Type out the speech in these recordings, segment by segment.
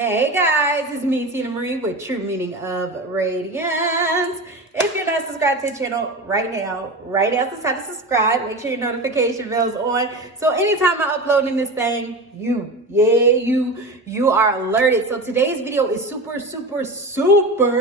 Hey guys, it's me, Tina Marie, with True Meaning of Radiance. If you're not subscribed to the channel right now it's time to subscribe. Make sure your notification bell's on. So anytime I upload in this thing, you are alerted. So today's video is super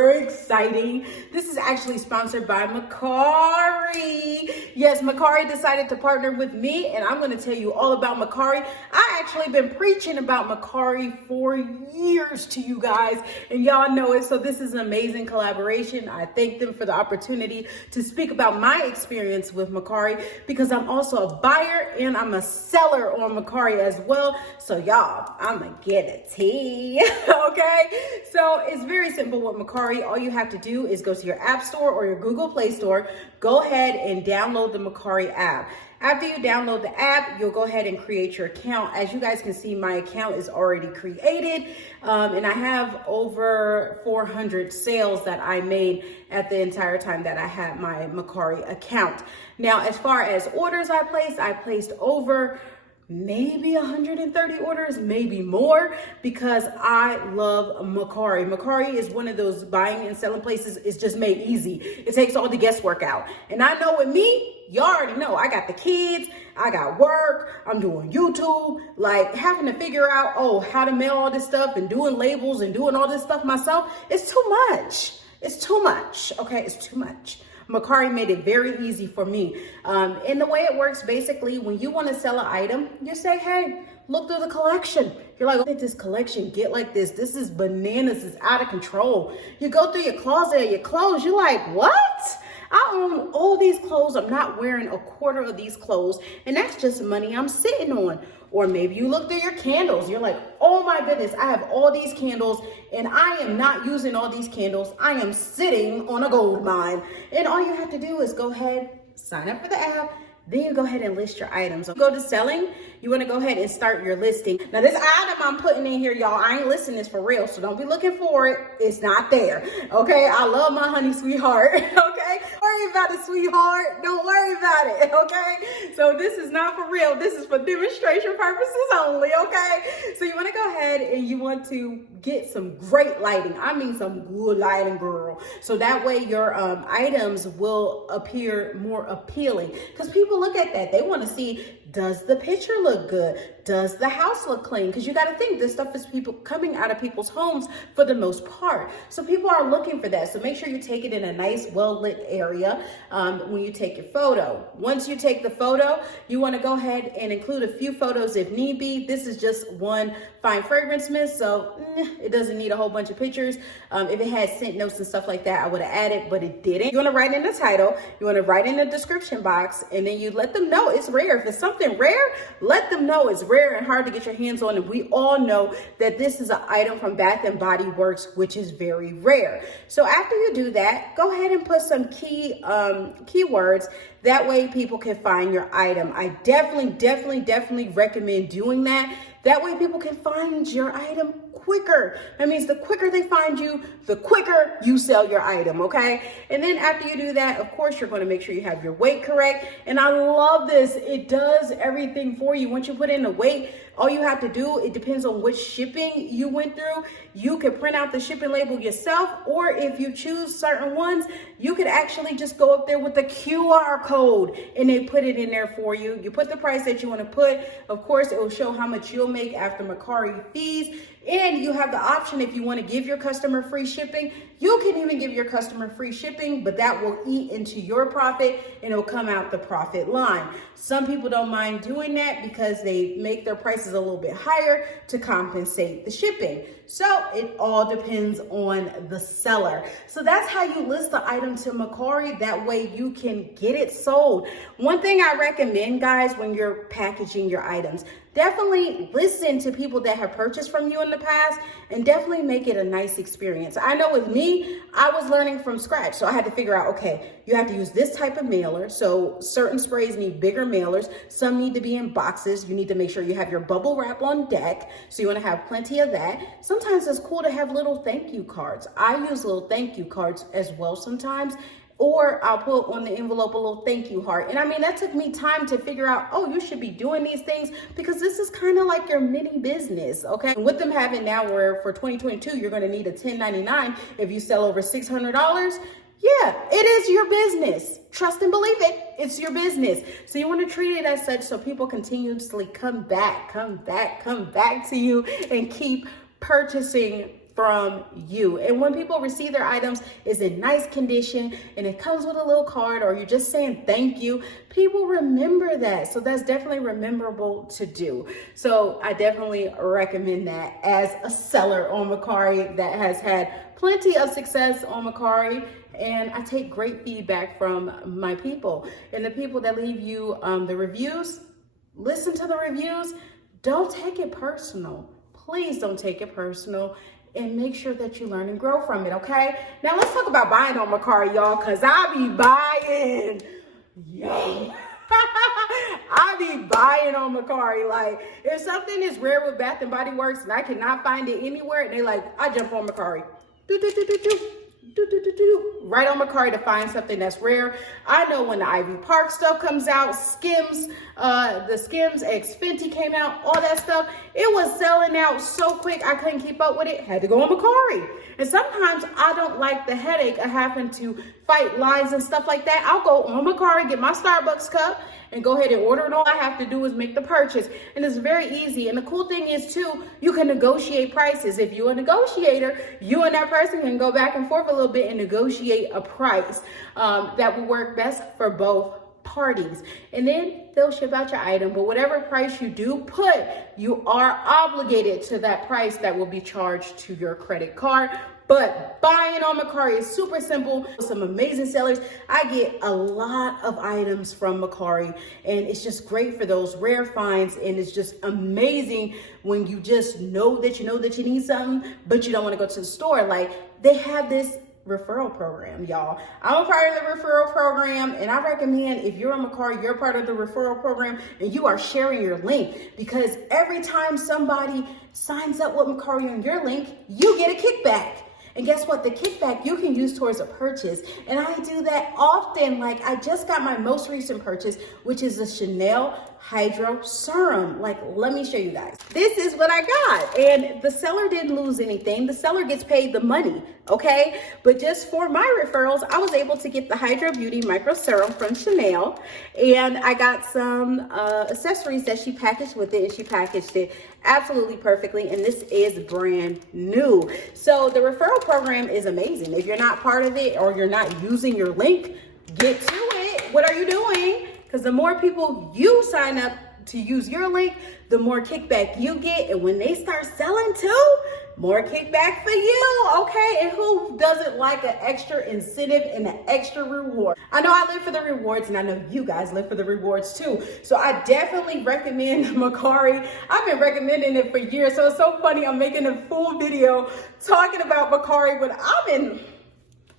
exciting. This is actually sponsored by Mecari. Yes, Mecari decided to partner with me, and I'm going to tell you all about Mecari. I actually been preaching about Mecari for years to you guys, and y'all know it. So this is an amazing collaboration. I thank them for the opportunity to speak about my experience with Mecari, because I'm also a buyer and I'm a seller on Mecari as well. So y'all, I'm gonna get a tea. Okay, so it's very simple with Mecari. All you have to do is go to your app store or your Google Play Store, go ahead and download the Mecari app. After you download the app, you'll go ahead and create your account. As you guys can see, my account is already created, and I have over 400 sales that I made at the entire time that I had my Mecari account. Now, as far as orders I placed over maybe 130 orders, maybe more, because I love Mecari. Mecari is one of those buying and selling places. It's just made easy. It takes all the guesswork out. And I know with me, y'all already know, I got the kids, I got work, I'm doing YouTube, like having to figure out, how to mail all this stuff and doing labels and doing all this stuff myself. It's too much. It's too much. Okay, it's too much. Mecari made it very easy for me. And the way it works, basically, when you want to sell an item, you say, hey, look through the collection. You're like, look at this collection, get like this. This is bananas, it's out of control. You go through your closet of your clothes, you're like, what? I own all these clothes. I'm not wearing a quarter of these clothes, and that's just money I'm sitting on. Or maybe you look through your candles. You're like, oh my goodness, I have all these candles and I am not using all these candles. I am sitting on a gold mine. And all you have to do is go ahead, sign up for the app. Then you go ahead and list your items. Go to selling. You want to go ahead and start your listing. Now, this item I'm putting in here, y'all, I ain't listing this for real, so don't be looking for it. It's not there. Okay, I love my honey sweetheart. Okay, don't worry about it, sweetheart. Don't worry about it. Okay, so this is not for real. This is for demonstration purposes only. Okay, so you want to go ahead and you want to get some great lighting. I mean, some good lighting, girl. So that way your items will appear more appealing, because people look at that. They want to see, does the picture look good? Does the house look clean? Because you got to think, this stuff is people coming out of people's homes for the most part. So people are looking for that. So make sure you take it in a nice, well-lit area when you take your photo. Once you take the photo, you want to go ahead and include a few photos if need be. This is just one fine fragrance mist, so it doesn't need a whole bunch of pictures. If it had scent notes and stuff like that, I would have added, but it didn't. You want to write in the title, you want to write in the description box, and then you let them know it's rare. If it's something rare, let them know it's rare and hard to get your hands on. And we all know that this is an item from Bath and Body Works, which is very rare. So after you do that, go ahead and put some keywords. That way people can find your item. I definitely recommend doing that. That way people can find your item quicker. That means the quicker they find you, the quicker you sell your item, okay? And then after you do that, of course, you're going to make sure you have your weight correct. And I love this. It does everything for you. Once you put in the weight, all you have to do, it depends on which shipping you went through. You can print out the shipping label yourself, or if you choose certain ones, you could actually just go up there with the QR code and they put it in there for you. You put the price that you want to put. Of course, it will show how much you'll make after Mecari fees. And you have the option, if you want to give your customer free shipping, you can even give your customer free shipping, but that will eat into your profit and it'll come out the profit line. Some people don't mind doing that because they make their prices a little bit higher to compensate the shipping. So it all depends on the seller. So that's how you list the item to Mecari. That way you can get it sold. One thing I recommend, guys, when you're packaging your items, definitely listen to people that have purchased from you in the past and definitely make it a nice experience. I know with me, I was learning from scratch. So I had to figure out, okay, you have to use this type of mailer. So certain sprays need bigger mailers. Some need to be in boxes. You need to make sure you have your bubble wrap on deck. So you want to have plenty of that. Sometimes it's cool to have little thank you cards. I use little thank you cards as well sometimes. or I'll put on the envelope a little thank you heart. And I mean, that took me time to figure out, oh, you should be doing these things because this is kind of like your mini business, okay? And with them having now where for 2022, you're gonna need a 1099 if you sell over $600. Yeah, it is your business. Trust and believe it. It's your business. So you want to treat it as such so people continuously come back to you and keep purchasing from you. And when people receive their items, is in nice condition and it comes with a little card or you're just saying thank you, people remember that. So that's definitely rememberable to do. So I definitely recommend that as a seller on Mecari that has had plenty of success on Mecari. And I take great feedback from my people and the people that leave you the reviews. Listen to the reviews. Don't take it personal. Please don't take it personal. And make sure that you learn and grow from it, okay? Now let's talk about buying on Mecari, y'all, because I be buying. Yo. I be buying on Mecari. Like, if something is rare with Bath and Body Works and I cannot find it anywhere, and they like, I jump on Mecari. Right on Mecari to find something that's rare. I know when the Ivy Park stuff comes out, Skims, the Skims X Fenty came out, all that stuff, it was selling out so quick I couldn't keep up with it. Had to go on Mecari. And sometimes I don't like the headache of having to fight lines and stuff like that. I'll go on Mecari, get my Starbucks cup, and go ahead and order it. All I have to do is make the purchase. And it's very easy. And the cool thing is too, you can negotiate prices. If you're a negotiator, you and that person can go back and forth a little bit and negotiate a price that will work best for both parties. And then they'll ship out your item. But whatever price you do put, you are obligated to that price that will be charged to your credit card. But buying on Mecari is super simple. Some amazing sellers. I get a lot of items from Mecari, and it's just great for those rare finds. And it's just amazing when you just know that you need something, but you don't want to go to the store. Like, they have this referral program, y'all. I'm a part of the referral program, and I recommend if you're on Mecari, you're part of the referral program, and you are sharing your link, because every time somebody signs up with Mecari on your link, you get a kickback. And guess what? The kickback you can use towards a purchase. And I do that often. Like, I just got my most recent purchase, which is a Chanel Hydro Serum. Like, let me show you guys. This is what I got. And the seller didn't lose anything. The seller gets paid the money, okay? But just for my referrals, I was able to get the Hydro Beauty Micro Serum from Chanel. And I got some accessories that she packaged with it. And she packaged it absolutely perfectly. And this is brand new. So the referral program is amazing. If you're not part of it or you're not using your link, get to it. What are you doing? Because the more people you sign up to use your link, the more kickback you get. And when they start selling too, more kickback for you, okay? And who doesn't like an extra incentive and an extra reward? I know I live for the rewards, and I know you guys live for the rewards too. So I definitely recommend Mecari. I've been recommending it for years. So it's so funny, I'm making a full video talking about Mecari, but I've been...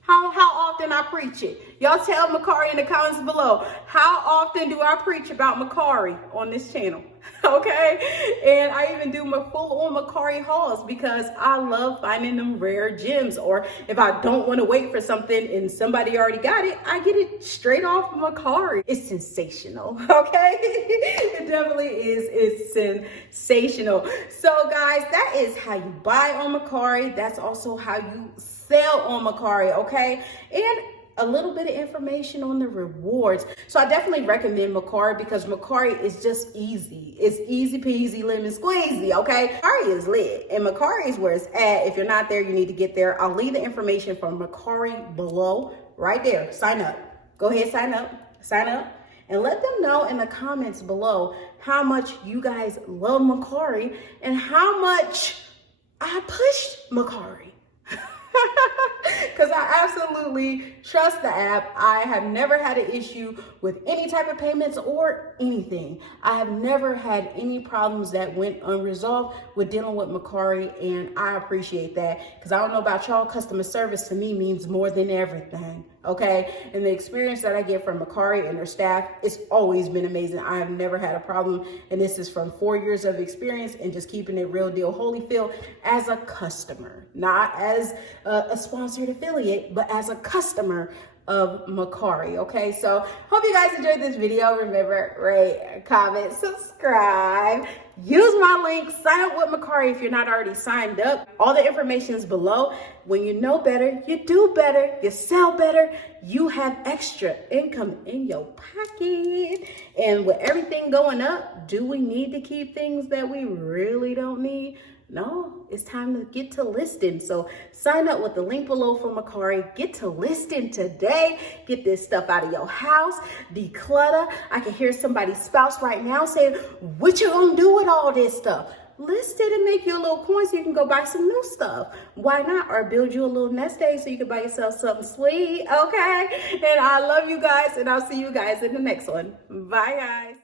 How often I preach it? Y'all tell Mecari in the comments below. How often do I preach about Mecari on this channel? Okay? And I even do my full-on Mecari hauls because I love finding them rare gems. Or if I don't want to wait for something and somebody already got it, I get it straight off Mecari. It's sensational, okay? It definitely is. It's sensational. So guys, that is how you buy on Mecari. That's also how you sell on Mecari, okay? And a little bit of information on the rewards. So I definitely recommend Mecari because Mecari is just easy. It's easy peasy lemon squeezy, okay? Mecari is lit, and Mecari is where it's at. If you're not there, you need to get there. I'll leave the information from Mecari below, right there. Sign up. Go ahead, sign up, and let them know in the comments below how much you guys love Mecari and how much I pushed Mecari. Because I absolutely trust the app. I have never had an issue with any type of payments or anything. I have never had any problems that went unresolved with dealing with Mecari, and I appreciate that because I don't know about y'all, customer service to me means more than everything, okay? And the experience that I get from Mecari and their staff, it's always been amazing. I have never had a problem, and this is from 4 years of experience and just keeping it real deal Holyfield as a customer, not as a sponsored affiliate, but as a customer. customer of Mecari. Okay, so hope you guys enjoyed this video. Remember, rate, comment, subscribe, use my link, sign up with Mecari if you're not already signed up. All the information is below. When you know better, you do better, you sell better, you have extra income in your pocket. And with everything going up, do we need to keep things that we really don't need? No, it's time to get to listing. So sign up with the link below for Mecari. Get to listing today. Get this stuff out of your house. Declutter. I can hear somebody's spouse right now saying, what you gonna do with all this stuff? List it and make you a little coin so you can go buy some new stuff. Why not? Or build you a little nest egg so you can buy yourself something sweet, okay? And I love you guys, and I'll see you guys in the next one. Bye, guys.